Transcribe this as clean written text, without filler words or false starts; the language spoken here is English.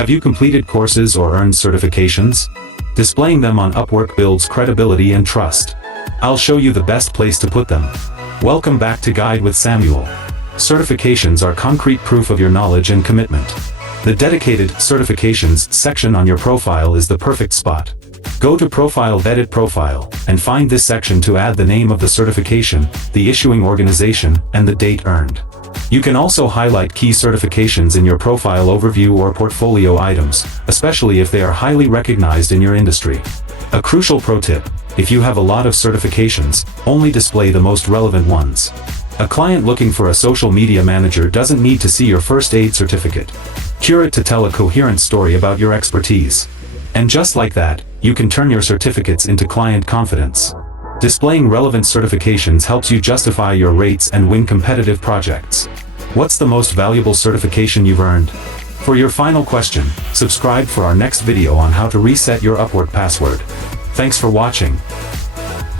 Have you completed courses or earned certifications? Displaying them on Upwork builds credibility and trust. I'll show you the best place to put them. Welcome back to Guide with Samuel. Certifications are concrete proof of your knowledge and commitment. The dedicated certifications section on your profile is the perfect spot. Go to Profile, Edit Profile, and find this section to add the name of the certification, the issuing organization, and the date earned. You can also highlight key certifications in your profile overview or portfolio items, especially if they are highly recognized in your industry. A crucial pro tip: if you have a lot of certifications, only display the most relevant ones. A client looking for a social media manager doesn't need to see your first aid certificate. Cure it to tell a coherent story about your expertise. And just like that, you can turn your certificates into client confidence. Displaying relevant certifications helps you justify your rates and win competitive projects. What's the most valuable certification you've earned? For your final question, subscribe for our next video on how to reset your Upwork password. Thanks for watching.